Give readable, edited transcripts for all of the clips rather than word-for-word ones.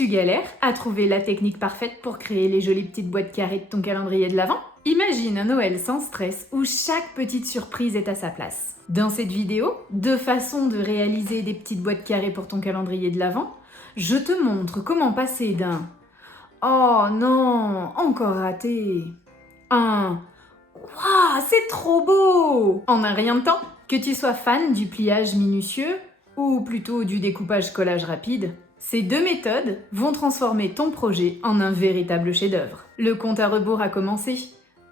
Tu galères à trouver la technique parfaite pour créer les jolies petites boîtes carrées de ton calendrier de l'Avent? Imagine un Noël sans stress où chaque petite surprise est à sa place. Dans cette vidéo, 2 façons de réaliser des petites boîtes carrées pour ton calendrier de l'Avent, je te montre comment passer d'un « Oh non, encore raté !» un « Waouh, c'est trop beau !» en un rien de temps. Que tu sois fan du pliage minutieux ou plutôt du découpage-collage rapide, ces 2 méthodes vont transformer ton projet en un véritable chef-d'œuvre. Le compte à rebours a commencé.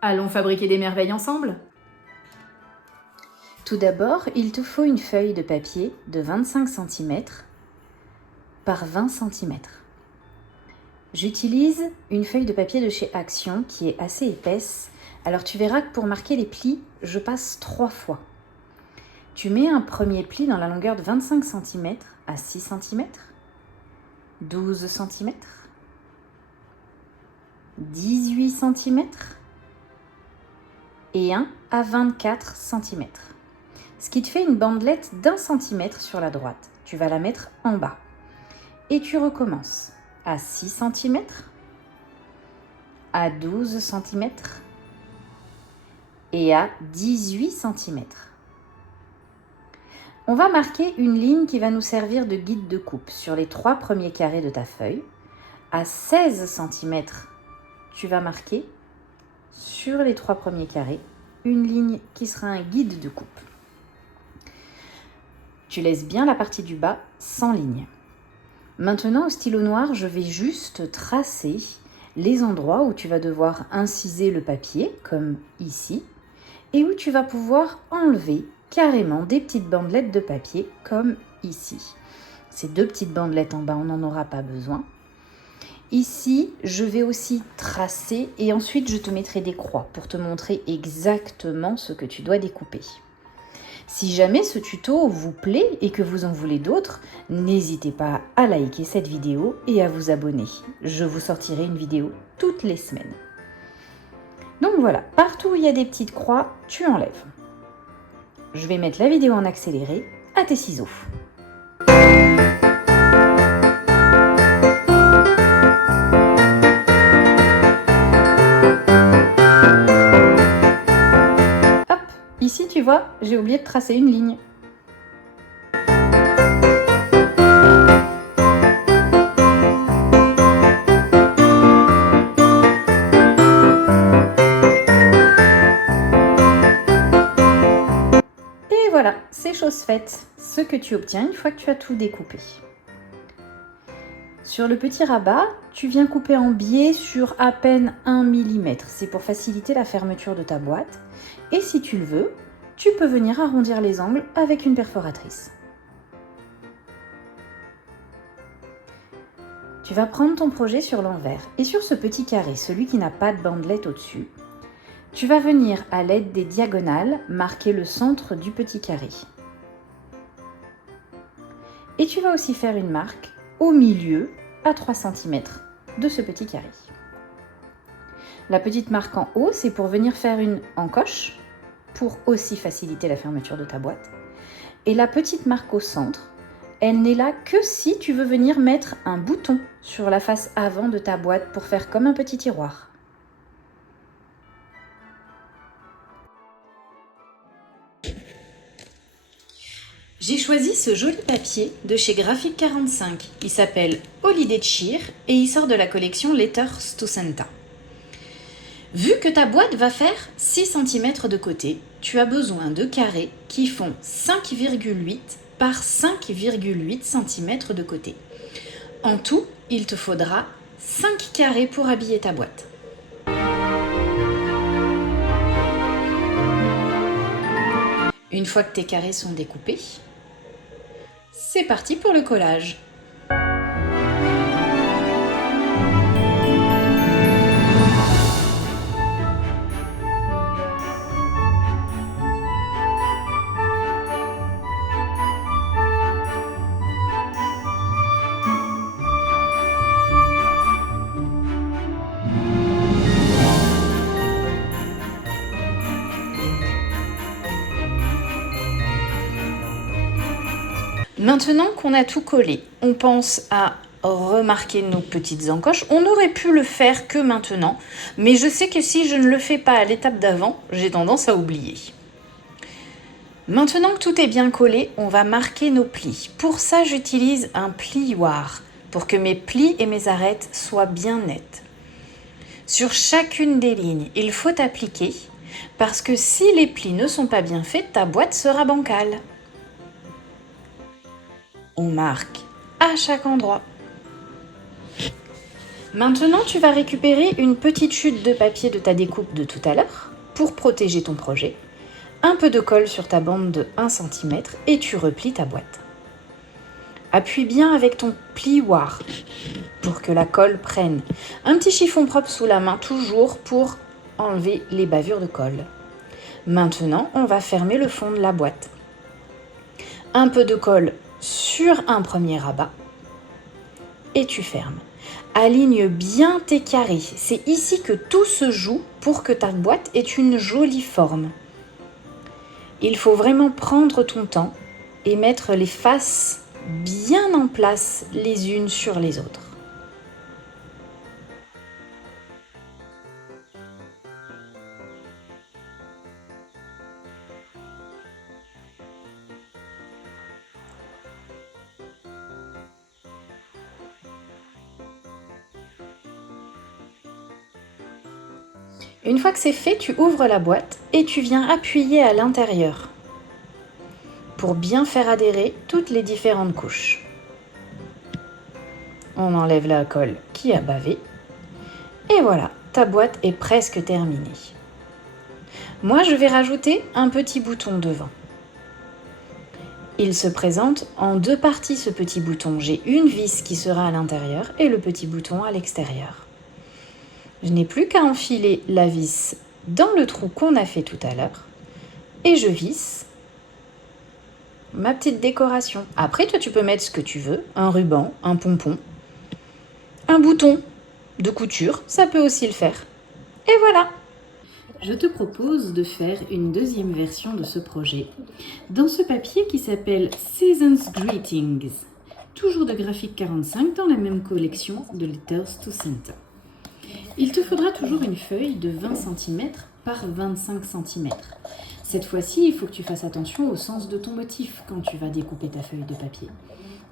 Allons fabriquer des merveilles ensemble? Tout d'abord, il te faut une feuille de papier de 25 cm par 20 cm. J'utilise une feuille de papier de chez Action qui est assez épaisse. Alors tu verras que pour marquer les plis, je passe 3 fois. Tu mets un premier pli dans la longueur de 25 cm à 6 cm, 12 cm, 18 cm et un à 24 cm. Ce qui te fait une bandelette d'1 cm sur la droite. Tu vas la mettre en bas. Et tu recommences à 6 cm, à 12 cm et à 18 cm. On va marquer une ligne qui va nous servir de guide de coupe sur les 3 premiers carrés de ta feuille. À 16 cm, tu vas marquer sur les 3 premiers carrés une ligne qui sera un guide de coupe. Tu laisses bien la partie du bas sans ligne. Maintenant, au stylo noir, je vais juste tracer les endroits où tu vas devoir inciser le papier, comme ici, et où tu vas pouvoir enlever carrément des petites bandelettes de papier, comme ici. Ces 2 petites bandelettes en bas, on n'en aura pas besoin. Ici, je vais aussi tracer et ensuite je te mettrai des croix pour te montrer exactement ce que tu dois découper. Si jamais ce tuto vous plaît et que vous en voulez d'autres, n'hésitez pas à liker cette vidéo et à vous abonner. Je vous sortirai une vidéo toutes les semaines. Donc voilà, partout où il y a des petites croix, tu enlèves. Je vais mettre la vidéo en accéléré, à tes ciseaux. Hop, ici tu vois, j'ai oublié de tracer une ligne. Voilà, c'est chose faite, ce que tu obtiens une fois que tu as tout découpé. Sur le petit rabat, tu viens couper en biais sur à peine 1 mm. C'est pour faciliter la fermeture de ta boîte. Et si tu le veux, tu peux venir arrondir les angles avec une perforatrice. Tu vas prendre ton projet sur l'envers et sur ce petit carré, celui qui n'a pas de bandelette au-dessus, tu vas venir à l'aide des diagonales marquer le centre du petit carré. Et tu vas aussi faire une marque au milieu à 3 cm de ce petit carré. La petite marque en haut, c'est pour venir faire une encoche pour aussi faciliter la fermeture de ta boîte. Et la petite marque au centre, elle n'est là que si tu veux venir mettre un bouton sur la face avant de ta boîte pour faire comme un petit tiroir. J'ai choisi ce joli papier de chez Graphic 45. Il s'appelle Holiday Cheer et il sort de la collection Letters to Santa. Vu que ta boîte va faire 6 cm de côté, tu as besoin de carrés qui font 5,8 par 5,8 cm de côté. En tout, il te faudra 5 carrés pour habiller ta boîte. Une fois que tes carrés sont découpés, c'est parti pour le collage. Maintenant qu'on a tout collé, on pense à remarquer nos petites encoches. On aurait pu le faire que maintenant, mais je sais que si je ne le fais pas à l'étape d'avant, j'ai tendance à oublier. Maintenant que tout est bien collé, on va marquer nos plis. Pour ça, j'utilise un plioir pour que mes plis et mes arêtes soient bien nettes. Sur chacune des lignes, il faut appliquer parce que si les plis ne sont pas bien faits, ta boîte sera bancale. On marque à chaque endroit. Maintenant, tu vas récupérer une petite chute de papier de ta découpe de tout à l'heure pour protéger ton projet. Un peu de colle sur ta bande de 1 cm et tu replies ta boîte. Appuie bien avec ton plioir pour que la colle prenne. Un petit chiffon propre sous la main toujours pour enlever les bavures de colle. Maintenant, on va fermer le fond de la boîte. Un peu de colle sur un premier rabat et tu fermes. Aligne bien tes carrés. C'est ici que tout se joue pour que ta boîte ait une jolie forme. Il faut vraiment prendre ton temps et mettre les faces bien en place les unes sur les autres. Une fois que c'est fait, tu ouvres la boîte et tu viens appuyer à l'intérieur pour bien faire adhérer toutes les différentes couches. On enlève la colle qui a bavé et voilà, ta boîte est presque terminée. Moi, je vais rajouter un petit bouton devant. Il se présente en 2 parties ce petit bouton. J'ai une vis qui sera à l'intérieur et le petit bouton à l'extérieur. Je n'ai plus qu'à enfiler la vis dans le trou qu'on a fait tout à l'heure et je visse ma petite décoration. Après, toi, tu peux mettre ce que tu veux, un ruban, un pompon, un bouton de couture, ça peut aussi le faire. Et voilà! Je te propose de faire une deuxième version de ce projet dans ce papier qui s'appelle Season's Greetings, toujours de Graphic 45 dans la même collection de Letters to Santa. Il te faudra toujours une feuille de 20 cm par 25 cm. Cette fois-ci, il faut que tu fasses attention au sens de ton motif quand tu vas découper ta feuille de papier.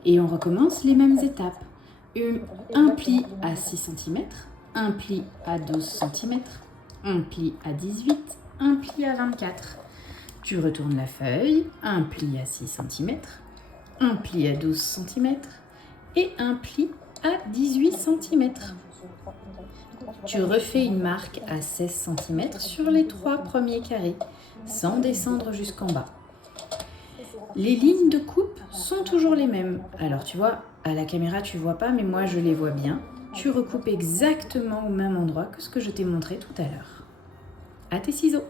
Et on recommence les mêmes étapes. Un pli à 6 cm, un pli à 12 cm, un pli à 18, un pli à 24. Tu retournes la feuille, un pli à 6 cm, un pli à 12 cm et un pli à 18 cm. Tu refais une marque à 16 cm sur les 3 premiers carrés, sans descendre jusqu'en bas. Les lignes de coupe sont toujours les mêmes. Alors tu vois, à la caméra tu vois pas, mais moi je les vois bien. Tu recoupes exactement au même endroit que ce que je t'ai montré tout à l'heure. À tes ciseaux!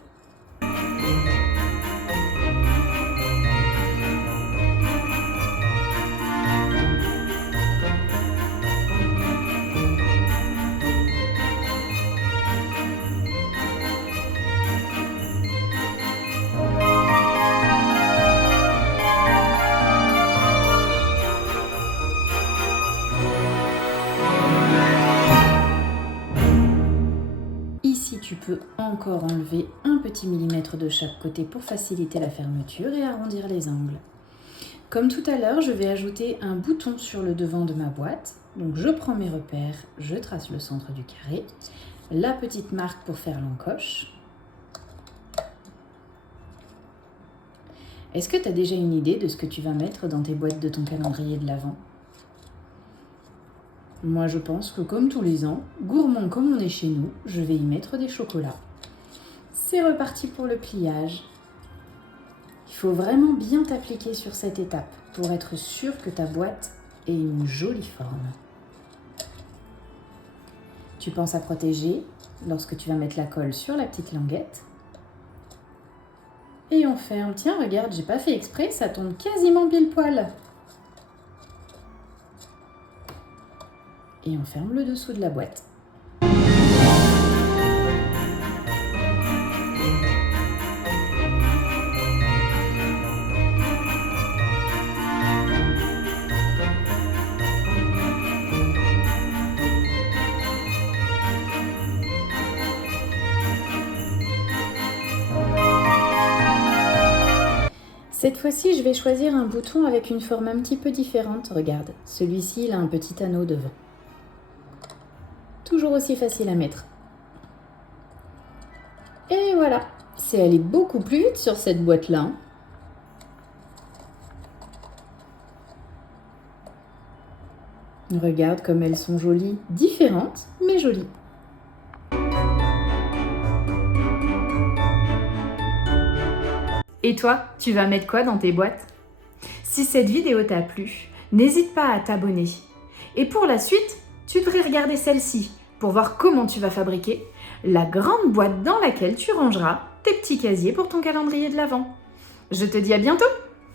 Ici, tu peux encore enlever un petit millimètre de chaque côté pour faciliter la fermeture et arrondir les angles. Comme tout à l'heure, je vais ajouter un bouton sur le devant de ma boîte. Donc je prends mes repères, je trace le centre du carré, la petite marque pour faire l'encoche. Est-ce que tu as déjà une idée de ce que tu vas mettre dans tes boîtes de ton calendrier de l'Avent ? Moi, je pense que comme tous les ans, gourmand comme on est chez nous, je vais y mettre des chocolats. C'est reparti pour le pliage. Il faut vraiment bien t'appliquer sur cette étape pour être sûr que ta boîte ait une jolie forme. Tu penses à protéger lorsque tu vas mettre la colle sur la petite languette. Et on ferme. Tiens, regarde, j'ai pas fait exprès, ça tombe quasiment pile poil. Et on ferme le dessous de la boîte. Cette fois-ci, je vais choisir un bouton avec une forme un petit peu différente. Regarde, celui-ci, il a un petit anneau devant. Toujours aussi facile à mettre. Et voilà, c'est allé beaucoup plus vite sur cette boîte-là. Hein. Regarde comme elles sont jolies, différentes, mais jolies. Et toi, tu vas mettre quoi dans tes boîtes? Si cette vidéo t'a plu, n'hésite pas à t'abonner. Et pour la suite, tu devrais regarder celle-ci pour voir comment tu vas fabriquer la grande boîte dans laquelle tu rangeras tes petits casiers pour ton calendrier de l'Avent. Je te dis à bientôt!